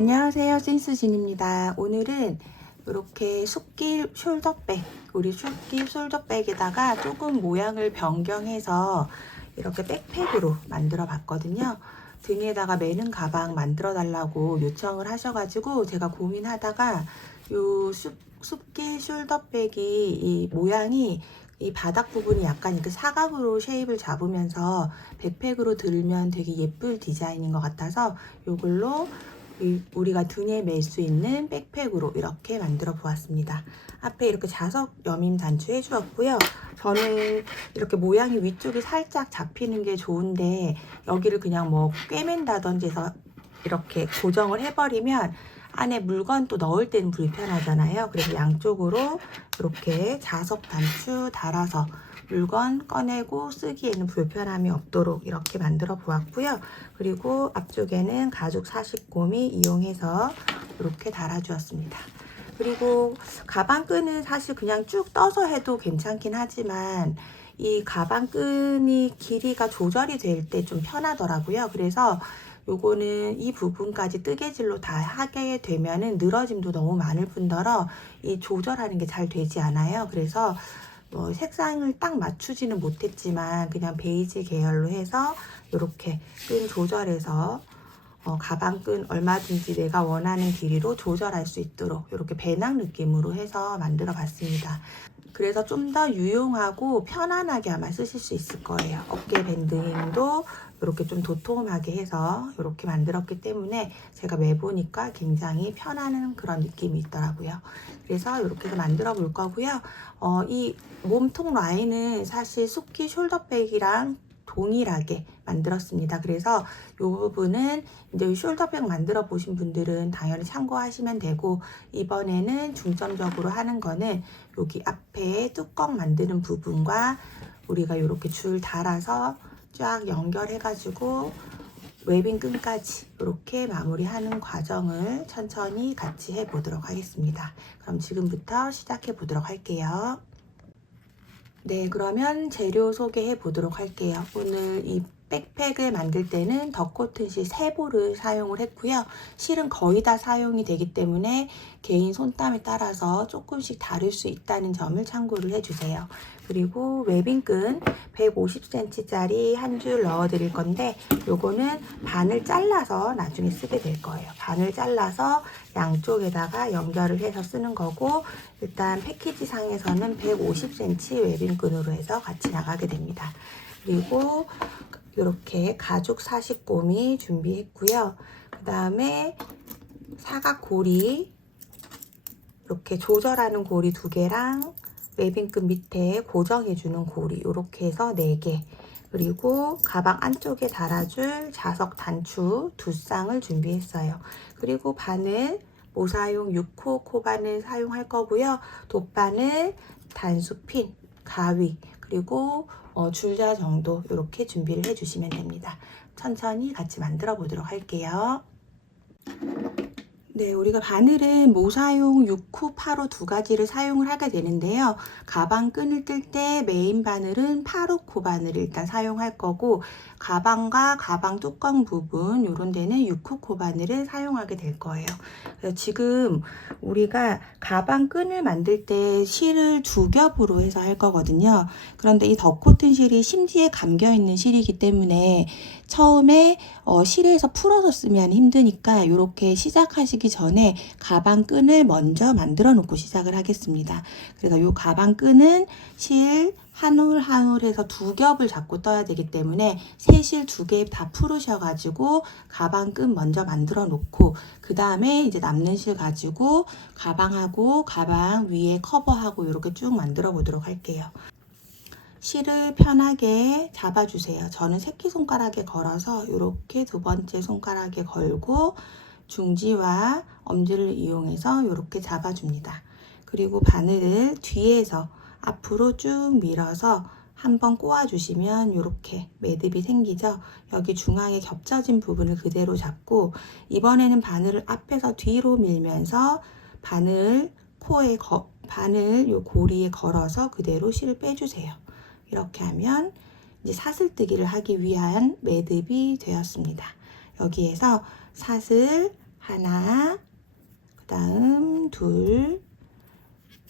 안녕하세요, 센스진입니다. 오늘은 이렇게 숲길 숄더백, 우리 숲길 숄더백에다가 조금 모양을 변경해서 이렇게 백팩으로 만들어 봤거든요. 등에다가 매는 가방 만들어 달라고 요청을 하셔가지고 제가 고민하다가 요 숲길 숄더백이 이 모양이 이 바닥 부분이 약간 이렇게 사각으로 쉐입을 잡으면서 백팩으로 들면 되게 예쁠 디자인인 것 같아서 요걸로 우리가 등에 멜 수 있는 백팩으로 이렇게 만들어 보았습니다. 앞에 이렇게 자석 여밈 단추해 주었고요. 저는 이렇게 모양이 위쪽이 살짝 잡히는 게 좋은데 여기를 그냥 뭐 꿰맨다든지 해서 이렇게 고정을 해버리면 안에 물건 또 넣을 때는 불편하잖아요. 그래서 양쪽으로 이렇게 자석 단추 달아서 물건 꺼내고 쓰기에는 불편함이 없도록 이렇게 만들어 보았고요. 그리고 앞쪽에는 가죽 사식곰이 이용해서 이렇게 달아 주었습니다. 그리고 가방끈은 사실 그냥 쭉 떠서 해도 괜찮긴 하지만 이 가방끈이 길이가 조절이 될 때 좀 편하더라고요. 그래서 요거는 이 부분까지 뜨개질로 다 하게 되면은 늘어짐도 너무 많을 뿐더러 이 조절하는 게 잘 되지 않아요. 그래서 뭐 색상을 딱 맞추지는 못했지만 그냥 베이지 계열로 해서 이렇게 끈 조절해서 가방끈 얼마든지 내가 원하는 길이로 조절할 수 있도록 이렇게 배낭 느낌으로 해서 만들어 봤습니다. 그래서 좀 더 유용하고 편안하게 아마 쓰실 수 있을 거예요. 어깨 밴딩도 이렇게 좀 도톰하게 해서 이렇게 만들었기 때문에 제가 매보니까 굉장히 편안한 그런 느낌이 있더라고요. 그래서 이렇게 해서 만들어 볼 거고요. 이 몸통 라인은 사실 숲기 숄더백이랑 동일하게 만들었습니다. 그래서 이 부분은 이제 숄더백 만들어 보신 분들은 당연히 참고하시면 되고, 이번에는 중점적으로 하는 거는 여기 앞에 뚜껑 만드는 부분과 우리가 이렇게 줄 달아서 쫙 연결해 가지고 웨빙끈까지 이렇게 마무리하는 과정을 천천히 같이 해 보도록 하겠습니다. 그럼 지금부터 시작해 보도록 할게요. 네, 그러면 재료 소개해 보도록 할게요. 오늘 이 백팩을 만들 때는 더코튼실 3보를 사용을 했고요. 실은 거의 다 사용이 되기 때문에 개인 손땀에 따라서 조금씩 다를 수 있다는 점을 참고를 해주세요. 그리고 웨빙끈 150cm짜리 한 줄 넣어 드릴 건데 요거는 반을 잘라서 나중에 쓰게 될 거예요. 반을 잘라서 양쪽에다가 연결을 해서 쓰는 거고, 일단 패키지 상에서는 150cm 웨빙끈으로 해서 같이 나가게 됩니다. 그리고 이렇게 가죽 사식곰이 준비했고요. 그 다음에 사각 고리, 이렇게 조절하는 고리 2개랑 웨빙끈 밑에 고정해주는 고리 이렇게 해서 4개, 그리고 가방 안쪽에 달아줄 자석 단추 2쌍을 준비했어요. 그리고 바늘, 모사용 6호 코바늘 사용할 거고요. 돗바늘, 단수핀, 가위, 그리고 줄자 정도 이렇게 준비를 해주시면 됩니다. 천천히 같이 만들어 보도록 할게요. 네, 우리가 바늘은 모사용 6호, 8호 2가지를 사용을 하게 되는데요. 가방 끈을 뜰 때 메인 바늘은 8호 코바늘을 일단 사용할 거고, 가방과 가방 뚜껑 부분 이런 데는 6호 코바늘을 사용하게 될 거예요. 그래서 지금 우리가 가방 끈을 만들 때 실을 2겹으로 해서 할 거거든요. 그런데 이 더코튼 실이 심지에 감겨 있는 실이기 때문에 처음에 실에서 풀어서 쓰면 힘드니까 이렇게 시작하시기 전에 가방 끈을 먼저 만들어 놓고 시작을 하겠습니다. 그래서 이 가방 끈은 실 한 올 한 올 해서 2겹을 잡고 떠야 되기 때문에 새 실 2개 다 풀으셔가지고 가방 끈 먼저 만들어 놓고, 그 다음에 이제 남는 실 가지고 가방하고 가방 위에 커버하고 이렇게 쭉 만들어 보도록 할게요. 실을 편하게 잡아주세요. 저는 새끼손가락에 걸어서 이렇게 2번째 손가락에 걸고 중지와 엄지를 이용해서 이렇게 잡아줍니다. 그리고 바늘을 뒤에서 앞으로 쭉 밀어서 한번 꼬아주시면 이렇게 매듭이 생기죠. 여기 중앙에 겹쳐진 부분을 그대로 잡고, 이번에는 바늘을 앞에서 뒤로 밀면서 바늘 코에 바늘 요 고리에 걸어서 그대로 실을 빼주세요. 이렇게 하면 이제 사슬뜨기를 하기 위한 매듭이 되었습니다. 여기에서 사슬 하나, 그 다음 둘,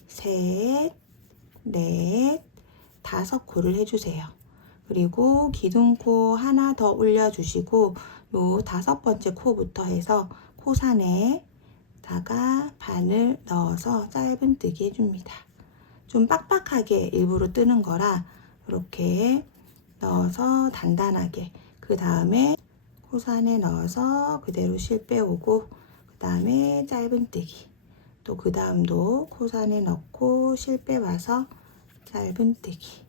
셋, 넷, 5코를 해주세요. 그리고 기둥코 하나 더 올려주시고 요 5번째 코부터 해서 코산에다가 바늘 넣어서 짧은뜨기 해줍니다. 좀 빡빡하게 일부러 뜨는 거라 이렇게 넣어서 단단하게, 그 다음에 코산에 넣어서 그대로 실 빼오고, 그 다음에 짧은뜨기, 또 그 다음도 코산에 넣고 실 빼와서 짧은뜨기,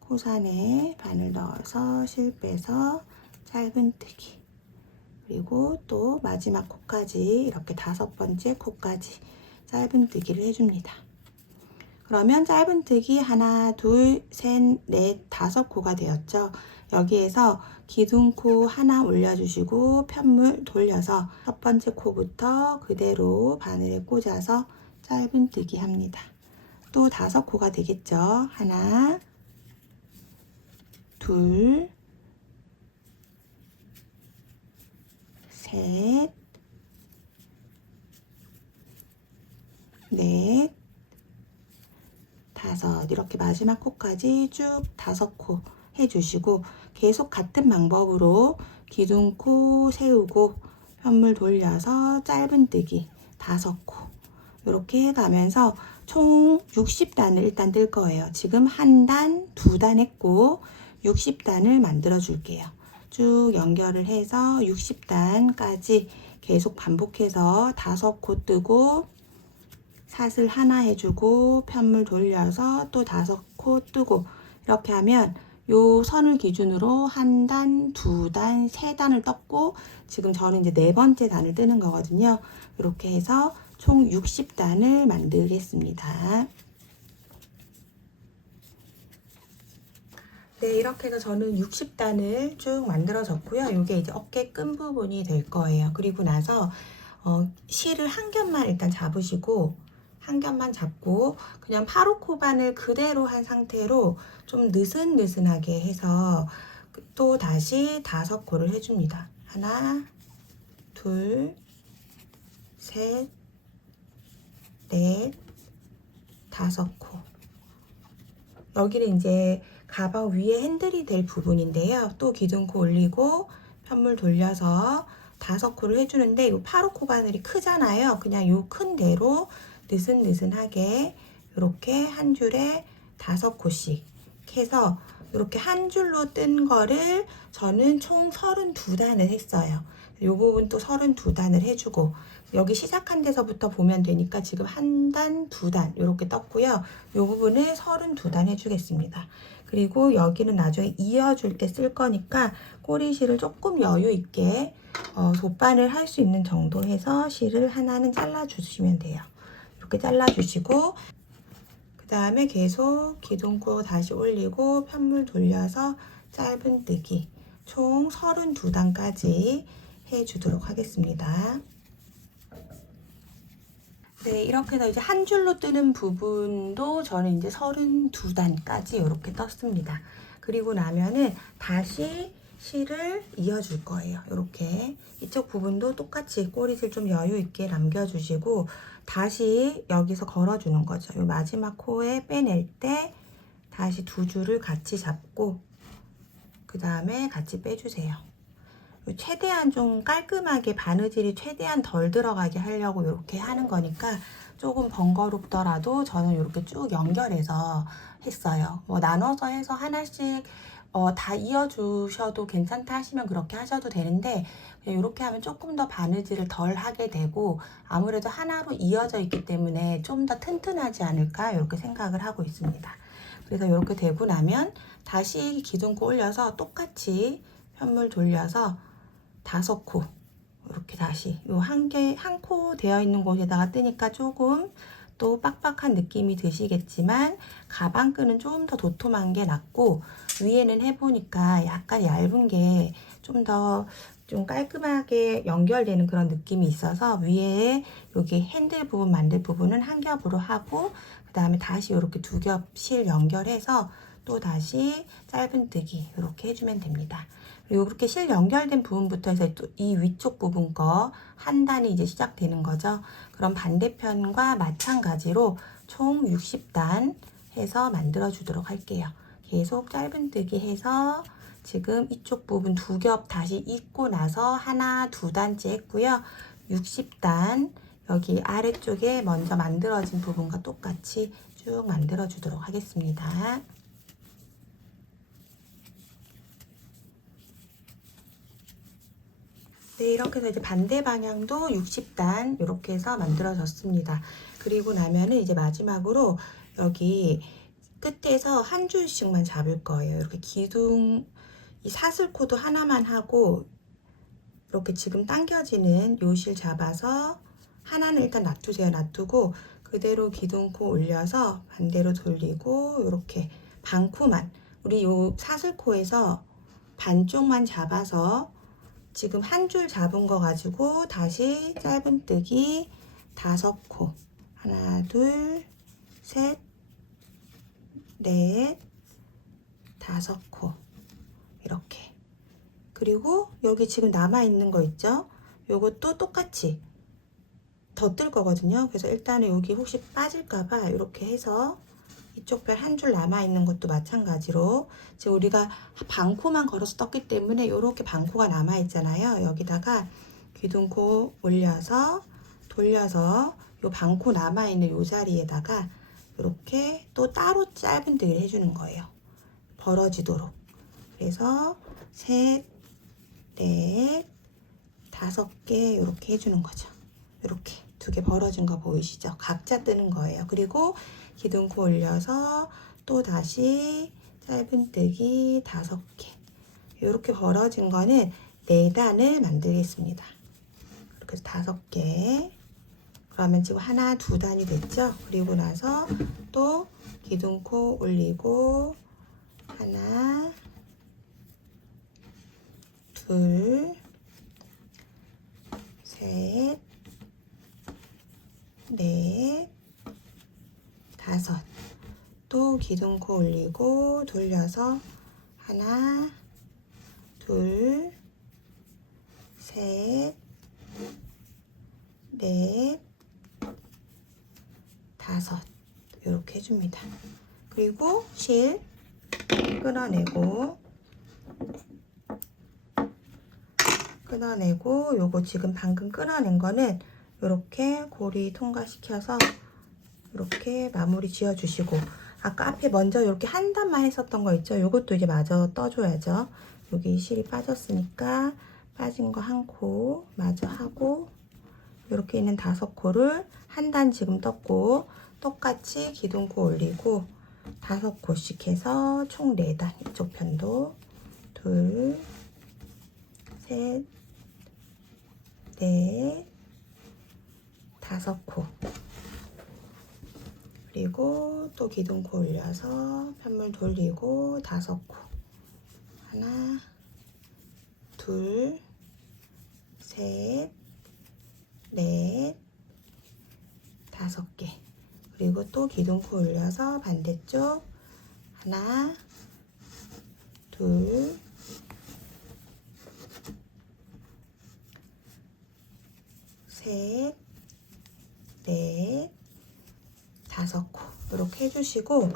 코산에 바늘 넣어서 실 빼서 짧은뜨기, 그리고 또 마지막 코까지 이렇게 5번째 코까지 짧은뜨기를 해줍니다. 그러면 짧은뜨기 하나, 둘, 셋, 넷, 5코가 되었죠. 여기에서 기둥코 하나 올려주시고 편물 돌려서 첫 번째 코부터 그대로 바늘에 꽂아서 짧은뜨기 합니다. 또 5코가 되겠죠. 하나, 둘, 셋, 넷, 5, 이렇게 마지막 코까지 쭉 5코 해주시고, 계속 같은 방법으로 기둥코 세우고 편물 돌려서 짧은뜨기 5코 이렇게 해가면서 총 60단을 일단 뜰 거예요. 지금 1단, 2단 했고 60단을 만들어 줄게요. 쭉 연결을 해서 60단까지 계속 반복해서 5코 뜨고 사슬 하나 해주고 편물 돌려서 또 5코 뜨고, 이렇게 하면 요 선을 기준으로 1단, 2단, 3단을 떴고, 지금 저는 이제 4번째 단을 뜨는 거거든요. 이렇게 해서 총 60단을 만들겠습니다. 네, 이렇게 해서 저는 60단을 쭉 만들어졌고요. 이게 이제 어깨 끈 부분이 될 거예요. 그리고 나서 실을 한 겹만 일단 잡으시고, 한 겹만 잡고 그냥 8호 바늘 그대로 한 상태로 좀 느슨느슨하게 해서 또 다시 5코를 해줍니다. 하나, 둘, 셋, 넷, 5코. 여기는 이제 가방 위에 핸들이 될 부분인데요. 또 기둥코 올리고 편물 돌려서 5코를 해주는데, 이 8호 바늘이 크잖아요. 그냥 요 큰 대로 느슨느슨하게 이렇게 한 줄에 5코씩 해서 이렇게 한 줄로 뜬 거를 저는 총 32단을 했어요. 이 부분 또 32단을 해주고, 여기 시작한 데서부터 보면 되니까 지금 1단, 2단 이렇게 떴고요. 이 부분을 32단 해주겠습니다. 그리고 여기는 나중에 이어줄 때 쓸 거니까 꼬리실을 조금 여유 있게 돗바늘 할 수 있는 정도 해서 실을 하나는 잘라 주시면 돼요. 이렇게 잘라주시고, 그 다음에 계속 기둥코 다시 올리고 편물 돌려서 짧은뜨기 총 32단까지 해주도록 하겠습니다. 네, 이렇게 해서 이제 한 줄로 뜨는 부분도 저는 이제 32단까지 이렇게 떴습니다. 그리고 나면은 다시 실을 이어줄 거예요. 이렇게 이쪽 부분도 똑같이 꼬리실 좀 여유 있게 남겨주시고 다시 여기서 걸어주는 거죠. 이 마지막 코에 빼낼 때 다시 2줄을 같이 잡고 그 다음에 같이 빼주세요. 최대한 좀 깔끔하게 바느질이 최대한 덜 들어가게 하려고 이렇게 하는 거니까 조금 번거롭더라도 저는 이렇게 쭉 연결해서 했어요. 뭐 나눠서 해서 하나씩 다 이어주셔도 괜찮다 하시면 그렇게 하셔도 되는데, 이렇게 하면 조금 더 바느질을 덜 하게 되고 아무래도 하나로 이어져 있기 때문에 좀 더 튼튼하지 않을까 이렇게 생각을 하고 있습니다. 그래서 이렇게 되고 나면 다시 기둥코 올려서 똑같이 편물 돌려서 5코 이렇게 다시 요 한 코 되어 있는 곳에다가 뜨니까 조금 또 빡빡한 느낌이 드시겠지만 가방끈은 좀 더 도톰한 게 낫고, 위에는 해보니까 약간 얇은 게 좀 더 좀 깔끔하게 연결되는 그런 느낌이 있어서 위에 여기 핸들 부분 만들 부분은 한 겹으로 하고, 그 다음에 다시 이렇게 2겹 실 연결해서 또 다시 짧은뜨기 이렇게 해주면 됩니다. 그리고 이렇게 실 연결된 부분부터 해서 또 이 위쪽 부분 거 한 단이 이제 시작되는 거죠. 그럼 반대편과 마찬가지로 총 60단 해서 만들어 주도록 할게요. 계속 짧은뜨기 해서 지금 이쪽 부분 2겹 다시 잇고 나서 하나, 2단째 했고요. 60단 여기 아래쪽에 먼저 만들어진 부분과 똑같이 쭉 만들어 주도록 하겠습니다. 네, 이렇게 해서 이제 반대 방향도 60단 이렇게 해서 만들어졌습니다. 그리고 나면은 이제 마지막으로 여기 끝에서 한 줄씩만 잡을 거예요. 이렇게 기둥, 이 사슬코도 하나만 하고 이렇게 지금 당겨지는 요 실 잡아서 하나는 일단 놔두세요. 놔두고 그대로 기둥코 올려서 반대로 돌리고 이렇게 반코만, 우리 요 사슬코에서 반쪽만 잡아서 지금 한 줄 잡은 거 가지고 다시 짧은뜨기 5코, 하나, 둘, 셋, 넷, 5코 이렇게. 그리고 여기 지금 남아있는 거 있죠? 요것도 똑같이 더 뜰 거거든요. 그래서 일단은 여기 혹시 빠질까봐 이렇게 해서 이쪽 별 한 줄 남아있는 것도 마찬가지로 지금 우리가 반코만 걸어서 떴기 때문에 이렇게 반코가 남아있잖아요. 여기다가 귀둥코 올려서 돌려서 요 반코 남아있는 요 자리에다가 이렇게 또 따로 짧은뜨기를 해주는 거예요. 벌어지도록. 그래서 셋, 넷, 5개 이렇게 해주는 거죠. 이렇게 2개 벌어진 거 보이시죠? 각자 뜨는 거예요. 그리고 기둥코 올려서 또 다시 짧은뜨기 5개. 이렇게 벌어진 거는 4단을 만들겠습니다. 이렇게 해서 5개. 그러면 지금 하나, 2단이 됐죠? 그리고 나서 또 기둥코 올리고 하나, 둘, 셋, 넷, 5. 또 기둥코 올리고 돌려서 하나, 둘, 셋, 넷, 5. 이렇게 해줍니다. 그리고 실 끊어내고 요거 지금 방금 끊어낸 거는 이렇게 고리 통과시켜서 이렇게 마무리 지어 주시고, 아까 앞에 먼저 이렇게 한 단만 했었던 거 있죠? 요것도 이제 마저 떠줘야죠. 여기 실이 빠졌으니까 빠진 거 한 코 마저 하고, 이렇게 있는 5코를 한 단 지금 떴고 똑같이 기둥코 올리고 5코씩 해서 총 4단, 이쪽 편도 둘, 셋, 넷, 5코. 그리고 또 기둥코 올려서 편물 돌리고 5코. 하나, 둘, 셋, 넷, 5개. 그리고 또 기둥코 올려서 반대쪽 하나, 둘, 셋, 넷, 5코 이렇게 해주시고,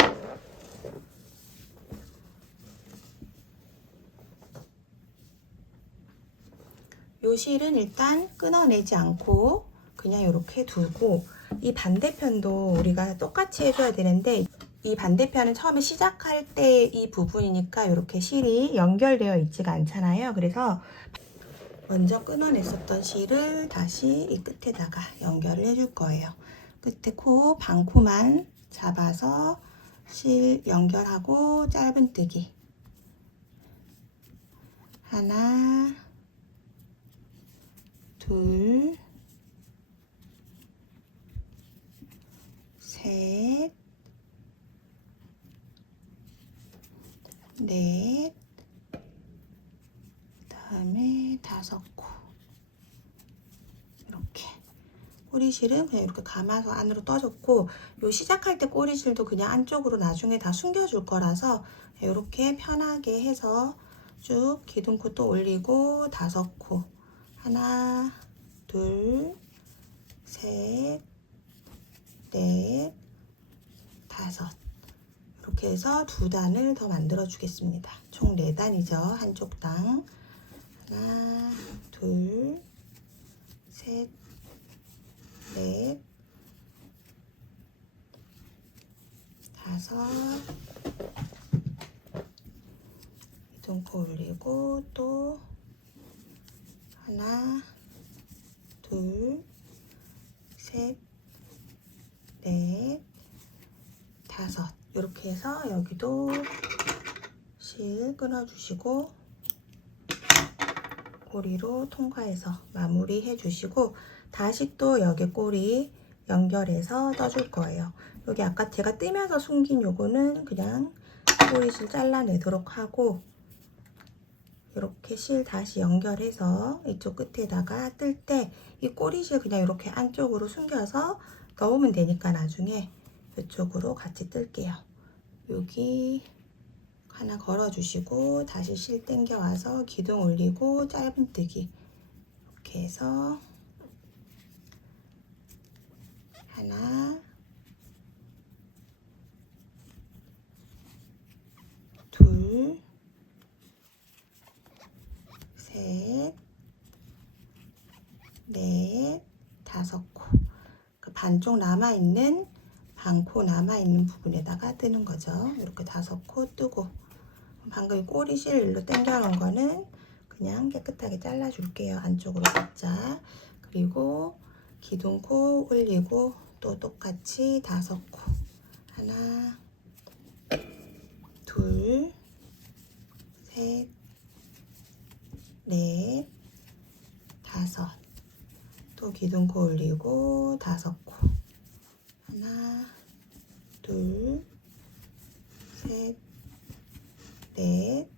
요 실은 일단 끊어내지 않고 그냥 이렇게 두고, 이 반대편도 우리가 똑같이 해줘야 되는데 이 반대편은 처음에 시작할 때 이 부분이니까 이렇게 실이 연결되어 있지가 않잖아요. 그래서 먼저 끊어냈었던 실을 다시 이 끝에다가 연결을 해줄 거예요. 끝에 코, 반코만 잡아서 실 연결하고 짧은뜨기 하나, 둘, 셋, 넷, 다음에 5코. 이렇게 꼬리실은 그냥 이렇게 감아서 안으로 떠줬고, 요 시작할 때 꼬리실도 그냥 안쪽으로 나중에 다 숨겨줄 거라서 이렇게 편하게 해서 쭉 기둥코 또 올리고 5코. 하나, 둘, 셋, 넷, 5. 이렇게 해서 2단을 더 만들어 주겠습니다. 총 4단이죠. 한쪽당. 하나, 둘, 셋, 넷, 5. 기둥코 올리고 또 하나, 둘, 셋, 넷, 5. 이렇게 해서 여기도 실 끊어주시고 꼬리로 통과해서 마무리 해주시고 다시 또 여기 꼬리 연결해서 떠줄 거예요. 여기 아까 제가 뜨면서 숨긴 요거는 그냥 꼬리실 잘라내도록 하고 이렇게 실 다시 연결해서 이쪽 끝에다가 뜰 때 이 꼬리실 그냥 이렇게 안쪽으로 숨겨서 넣으면 되니까 나중에 이쪽으로 같이 뜰게요. 여기 하나 걸어주시고 다시 실 당겨와서 기둥 올리고 짧은뜨기 이렇게 해서 하나, 둘, 셋, 넷, 5코. 그 반쪽 남아있는 반코 남아있는 부분에다가 뜨는 거죠. 이렇게 5코 뜨고 방금 꼬리실로 당겨놓은 거는 그냥 깨끗하게 잘라줄게요. 안쪽으로 살짝. 그리고 기둥코 올리고 또 똑같이 5코. 하나, 둘, 셋, 넷, 5. 또 기둥코 올리고 5코. 하나, 둘, 셋, 넷,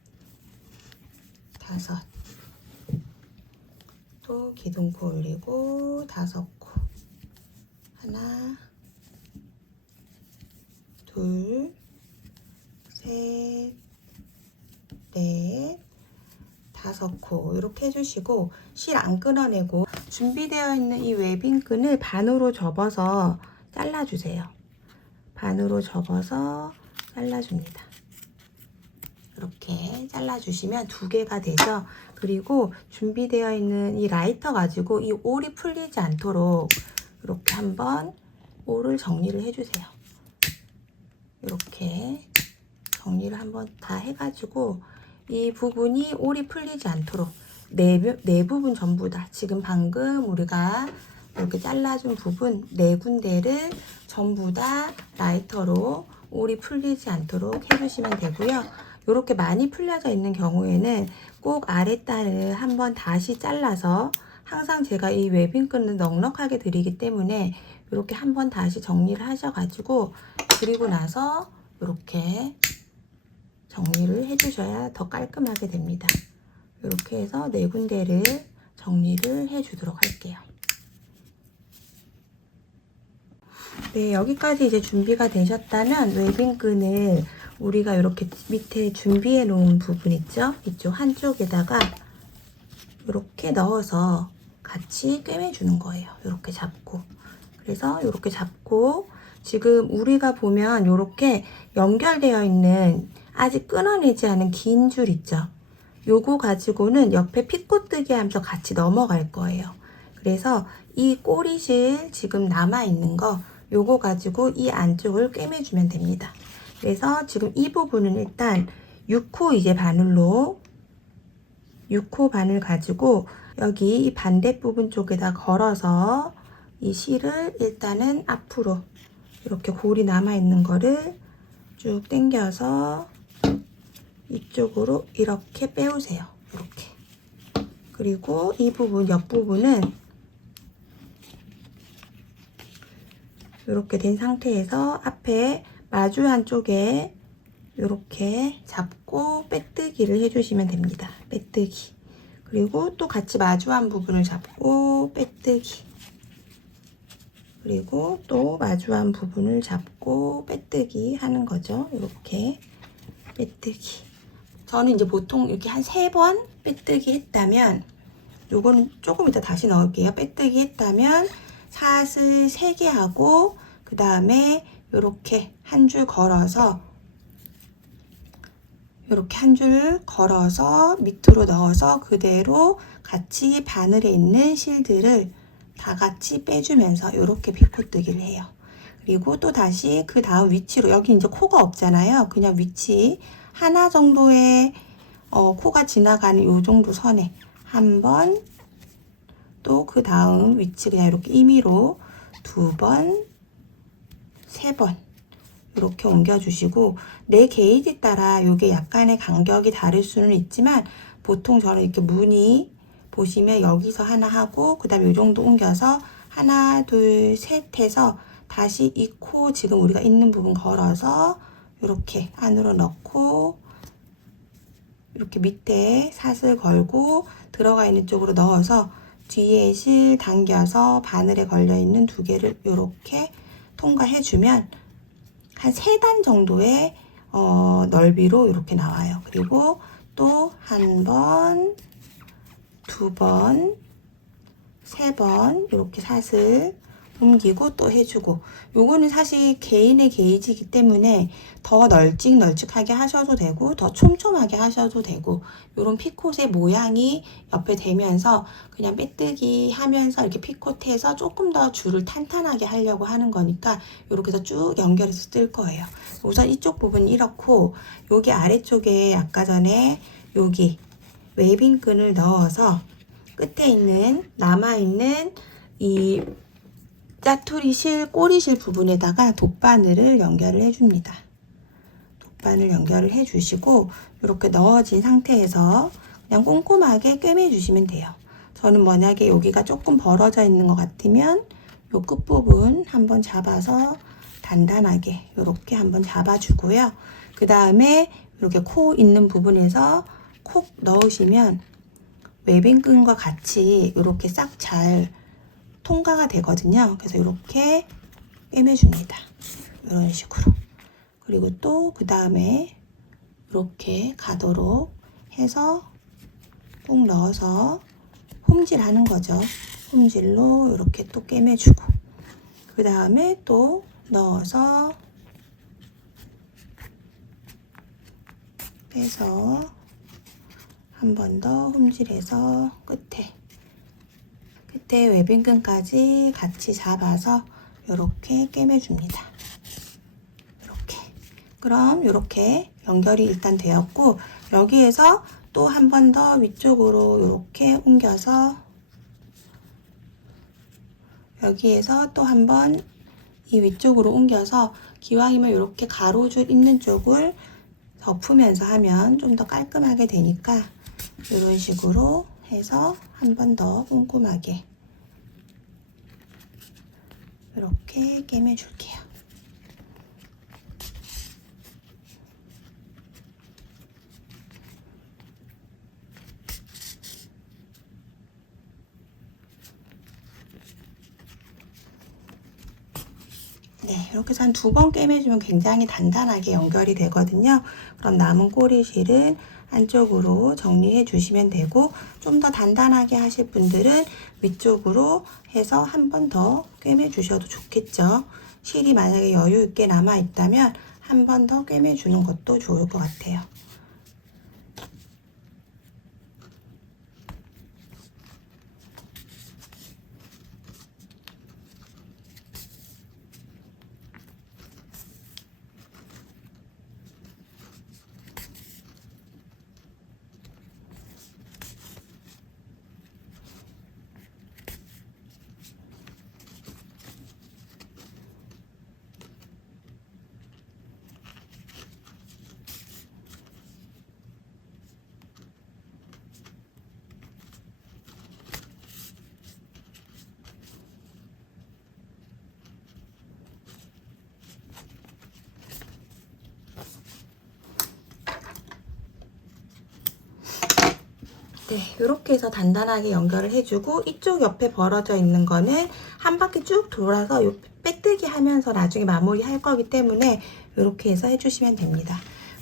5. 또 기둥코 올리고 5코. 하나, 둘, 셋, 넷, 5코. 이렇게 해주시고 실 안 끊어내고 준비되어 있는 이 웨빙끈을 반으로 접어서 잘라주세요. 반으로 접어서 잘라줍니다. 이렇게 잘라주시면 2개가 되죠. 그리고 준비되어 있는 이 라이터 가지고 이 올이 풀리지 않도록 이렇게 한번 올을 정리를 해주세요. 이렇게 정리를 한번 다 해가지고 이 부분이 올이 풀리지 않도록 네 부분 전부 다 지금 방금 우리가 이렇게 잘라준 부분 4군데를 전부 다 라이터로 올이 풀리지 않도록 해주시면 되고요. 이렇게 많이 풀려져 있는 경우에는 꼭 아랫단을 한번 다시 잘라서 항상 제가 이 웨빙끈을 넉넉하게 드리기 때문에 이렇게 한번 다시 정리를 하셔가지고 그리고 나서 이렇게 정리를 해주셔야 더 깔끔하게 됩니다. 이렇게 해서 4군데를 정리를 해주도록 할게요. 네, 여기까지 이제 준비가 되셨다면 웨빙끈을 우리가 이렇게 밑에 준비해 놓은 부분 있죠? 이쪽 한쪽에다가 이렇게 넣어서 같이 꿰매 주는 거예요. 이렇게 잡고. 그래서 이렇게 잡고 지금 우리가 보면 이렇게 연결되어 있는 아직 끊어내지 않은 긴 줄 있죠? 요거 가지고는 옆에 피꼬뜨기 하면서 같이 넘어갈 거예요. 그래서 이 꼬리실 지금 남아있는 거 요거 가지고 이 안쪽을 꿰매주면 됩니다. 그래서 지금 이 부분은 일단 6호 이제 바늘로 6호 바늘 가지고 여기 이 반대 부분 쪽에다 걸어서 이 실을 일단은 앞으로 이렇게 골이 남아있는 거를 쭉 당겨서 이쪽으로 이렇게 빼오세요. 이렇게. 그리고 이 부분, 옆부분은 이렇게 된 상태에서 앞에 마주한 쪽에 이렇게 잡고 빼뜨기를 해주시면 됩니다. 빼뜨기. 그리고 또 같이 마주한 부분을 잡고 빼뜨기. 그리고 또 마주한 부분을 잡고 빼뜨기 하는 거죠. 이렇게 빼뜨기. 저는 이제 보통 이렇게 한 3번 빼뜨기 했다면, 요거는 조금 이따 다시 넣을게요. 빼뜨기 했다면 사슬 3개 하고, 그 다음에 요렇게 한 줄 걸어서, 이렇게 한 줄 걸어서 밑으로 넣어서 그대로 같이 바늘에 있는 실들을 다 같이 빼주면서 이렇게 피코뜨기를 해요. 그리고 또 다시 그 다음 위치로, 여기 이제 코가 없잖아요. 그냥 위치 하나 정도의 코가 지나가는 요 정도 선에 한 번, 또 그 다음 위치 그냥 이렇게 임의로 2번, 3번 이렇게 옮겨주시고, 내 게이지 따라 요게 약간의 간격이 다를 수는 있지만, 보통 저는 이렇게 무늬 보시면 여기서 하나 하고, 그 다음에 요 정도 옮겨서 하나, 둘, 셋 해서 다시 이 코 지금 우리가 있는 부분 걸어서 이렇게 안으로 넣고, 이렇게 밑에 사슬 걸고 들어가 있는 쪽으로 넣어서 뒤에 실 당겨서 바늘에 걸려 있는 2개를 이렇게 통과해 주면 한 3단 정도의 넓이로 이렇게 나와요. 그리고 또 1번, 2번, 3번 이렇게 사슬 옮기고 또 해주고, 요거는 사실 개인의 게이지이기 때문에 더 널찍널찍하게 하셔도 되고 더 촘촘하게 하셔도 되고, 요런 피콧의 모양이 옆에 되면서 그냥 빼뜨기 하면서 이렇게 피콧해서 조금 더 줄을 탄탄하게 하려고 하는 거니까 이렇게 해서 쭉 연결해서 뜰 거예요. 우선 이쪽 부분 이렇고, 여기 아래쪽에 아까 전에 여기 웨이빙 끈을 넣어서 끝에 있는 남아있는 이 짜투리 실, 꼬리실 부분에다가 돗바늘을 연결을 해줍니다. 돗바늘 연결을 해주시고, 이렇게 넣어진 상태에서 그냥 꼼꼼하게 꿰매주시면 돼요. 저는 만약에 여기가 조금 벌어져 있는 것 같으면 요 끝부분 한번 잡아서 단단하게 이렇게 한번 잡아주고요. 그 다음에 이렇게 코 있는 부분에서 콕 넣으시면 웨빙끈과 같이 이렇게 싹 잘 통과가 되거든요. 그래서 이렇게 꿰매줍니다. 이런 식으로. 그리고 또 그 다음에 이렇게 가도록 해서 꾹 넣어서 홈질 하는 거죠. 홈질로 이렇게 또 꿰매주고, 그 다음에 또 넣어서 빼서 한 번 더 홈질해서 끝에 웨빙끈까지 같이 잡아서 이렇게 꿰매줍니다. 이렇게. 그럼 이렇게 연결이 일단 되었고, 여기에서 또 한 번 더 위쪽으로 이렇게 옮겨서, 여기에서 또 한 번 이 위쪽으로 옮겨서 기왕이면 이렇게 가로줄 있는 쪽을 덮으면서 하면 좀 더 깔끔하게 되니까 이런 식으로 해서 한 번 더 꼼꼼하게 이렇게 꿰매줄게요. 네, 이렇게 해서 한 2번 꿰매주면 굉장히 단단하게 연결이 되거든요. 그럼 남은 꼬리실은 안쪽으로 정리해 주시면 되고, 좀 더 단단하게 하실 분들은 위쪽으로 해서 한 번 더 꿰매 주셔도 좋겠죠. 실이 만약에 여유 있게 남아 있다면 한 번 더 꿰매 주는 것도 좋을 것 같아요. 네, 이렇게 해서 단단하게 연결을 해주고, 이쪽 옆에 벌어져 있는 거는 한 바퀴 쭉 돌아서 요 빼뜨기 하면서 나중에 마무리 할 거기 때문에 이렇게 해서 해주시면 됩니다.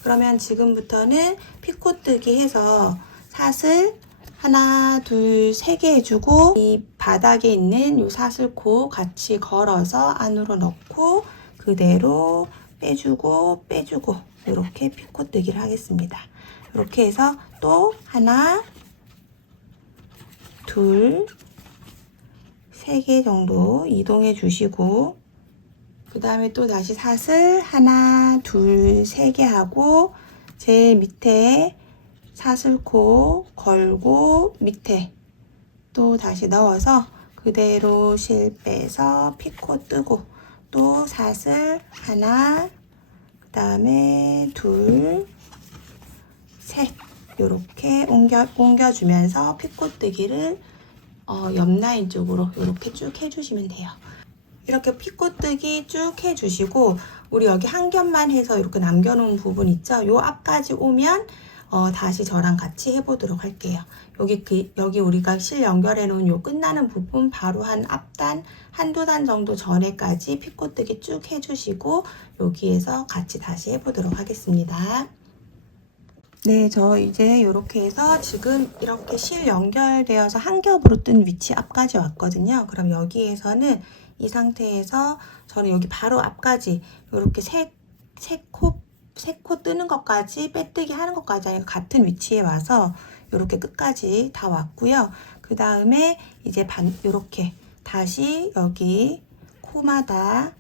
그러면 지금부터는 피코뜨기 해서 사슬 하나, 둘, 세 개 해주고 이 바닥에 있는 이 사슬코 같이 걸어서 안으로 넣고 그대로 빼주고 빼주고 이렇게 피코뜨기를 하겠습니다. 이렇게 해서 또 하나, 둘, 세 개 정도 이동해 주시고 그 다음에 또 다시 사슬 하나, 둘, 세 개 하고 제일 밑에 사슬코 걸고 밑에 또 다시 넣어서 그대로 실 빼서 피코 뜨고 또 사슬 하나, 그 다음에 둘, 셋 이렇게 옮겨주면서 피코뜨기를 옆 라인 쪽으로 이렇게 쭉 해주시면 돼요. 이렇게 피코뜨기 쭉 해주시고 우리 여기 한 겹만 해서 이렇게 남겨놓은 부분 있죠? 요 앞까지 오면 다시 저랑 같이 해보도록 할게요. 여기 우리가 실 연결해 놓은 요 끝나는 부분 바로 한 앞단 한두 단 정도 전에까지 피코뜨기 쭉 해주시고 여기에서 같이 다시 해보도록 하겠습니다. 네, 저 이제 이렇게 해서 지금 이렇게 실 연결되어서 한 겹으로 뜬 위치 앞까지 왔거든요. 그럼 여기에서는 이 상태에서 저는 여기 바로 앞까지 이렇게 세 코 뜨는 것까지 빼뜨기 하는 것까지 같은 위치에 와서 이렇게 끝까지 다 왔고요. 그 다음에 이제 이렇게 다시 여기 코마다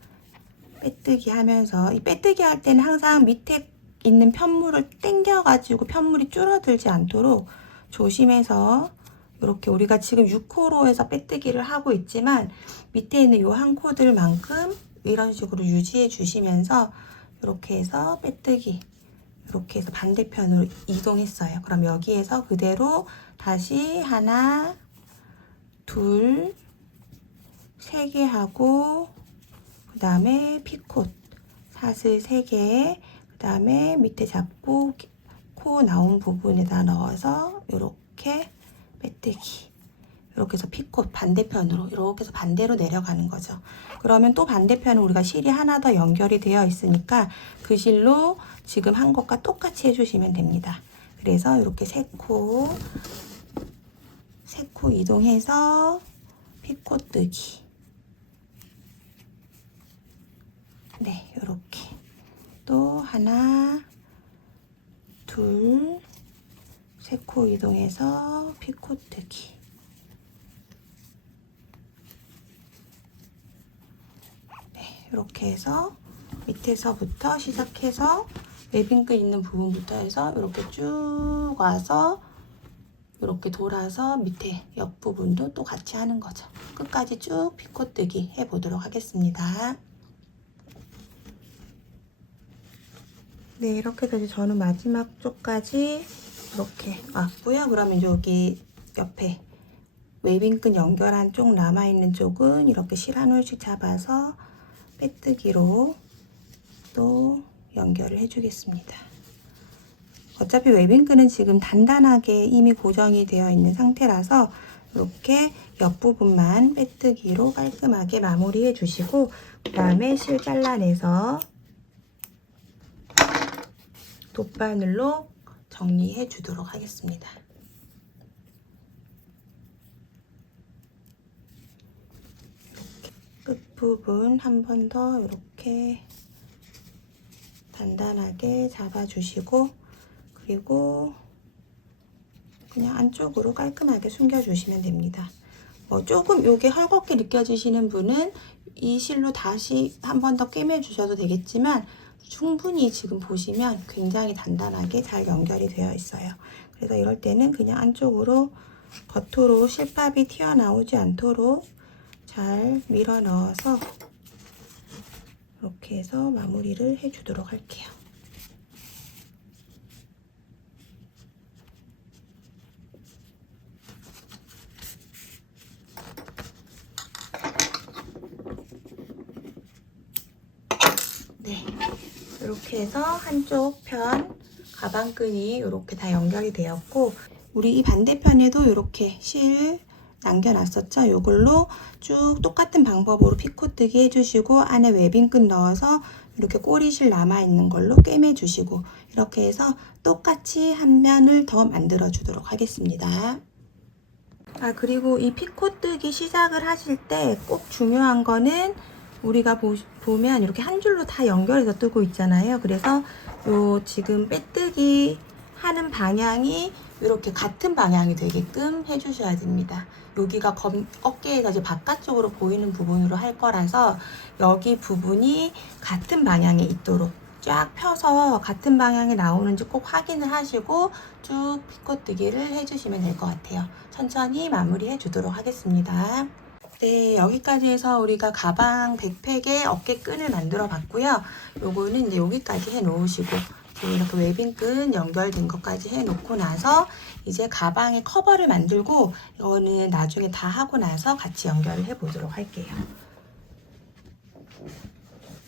빼뜨기 하면서 이 빼뜨기 할 때는 항상 밑에 있는 편물을 당겨 가지고 편물이 줄어들지 않도록 조심해서 이렇게 우리가 지금 6코로에서 빼뜨기를 하고 있지만 밑에 있는 요 한 코들만큼 이런 식으로 유지해 주시면서 이렇게 해서 빼뜨기 이렇게 해서 반대편으로 이동했어요. 그럼 여기에서 그대로 다시 하나, 둘, 세 개 하고 그 다음에 피콧 사슬 3개 그 다음에 밑에 잡고 코 나온 부분에다 넣어서 이렇게 빼뜨기 이렇게 해서 피콧 반대편으로 이렇게 해서 반대로 내려가는 거죠. 그러면 또 반대편은 우리가 실이 하나 더 연결이 되어 있으니까 그 실로 지금 한 것과 똑같이 해주시면 됩니다. 그래서 이렇게 3코 이동해서 피콧 뜨기 네 이렇게 또 하나 둘 3코 이동해서 피콧 뜨기 이렇게 해서 밑에서부터 시작해서 웨빙끈 있는 부분부터 해서 이렇게 쭉 와서 이렇게 돌아서 밑에 옆부분도 또 같이 하는 거죠. 끝까지 쭉 피코뜨기 해보도록 하겠습니다. 네, 이렇게 해서 저는 마지막 쪽까지 이렇게 왔고요. 그러면 여기 옆에 웨빙끈 연결한 쪽 남아있는 쪽은 이렇게 실 한 올씩 잡아서 빼뜨기로 또 연결을 해주겠습니다. 어차피 웨빙끈은 지금 단단하게 이미 고정이 되어 있는 상태라서 이렇게 옆부분만 빼뜨기로 깔끔하게 마무리해 주시고 그 다음에 실 잘라내서 돗바늘로 정리해 주도록 하겠습니다. 끝부분 한 번 더 이렇게 단단하게 잡아주시고 그리고 그냥 안쪽으로 깔끔하게 숨겨주시면 됩니다. 조금 요게 헐겁게 느껴지시는 분은 이 실로 다시 한 번 더 꿰매주셔도 되겠지만 충분히 지금 보시면 굉장히 단단하게 잘 연결이 되어 있어요. 그래서 이럴 때는 그냥 안쪽으로 겉으로 실밥이 튀어나오지 않도록 잘 밀어 넣어서 이렇게 해서 마무리를 해주도록 할게요. 네, 이렇게 해서 한쪽 편 가방끈이 이렇게 다 연결이 되었고 우리 이 반대편에도 이렇게 실 남겨놨었죠. 이걸로 쭉 똑같은 방법으로 피코뜨기 해주시고 안에 웨빙끈 넣어서 이렇게 꼬리실 남아있는 걸로 꿰매주시고 이렇게 해서 똑같이 한 면을 더 만들어 주도록 하겠습니다. 그리고 이 피코뜨기 시작을 하실 때 꼭 중요한 거는 우리가 보면 이렇게 한 줄로 다 연결해서 뜨고 있잖아요. 그래서 요 지금 빼뜨기 하는 방향이 이렇게 같은 방향이 되게끔 해주셔야 됩니다. 여기가 어깨에서 이제 바깥쪽으로 보이는 부분으로 할 거라서 여기 부분이 같은 방향에 있도록 쫙 펴서 같은 방향이 나오는지 꼭 확인을 하시고 쭉 피코뜨기를 해주시면 될 것 같아요. 천천히 마무리해 주도록 하겠습니다. 네, 여기까지 해서 우리가 가방 백팩에 어깨끈을 만들어 봤고요. 요거는 이제 여기까지 해 놓으시고 이렇게 웨빙끈 연결된 것까지 해 놓고 나서 이제 가방에 커버를 만들고 이거는 나중에 다 하고 나서 같이 연결을 해 보도록 할게요.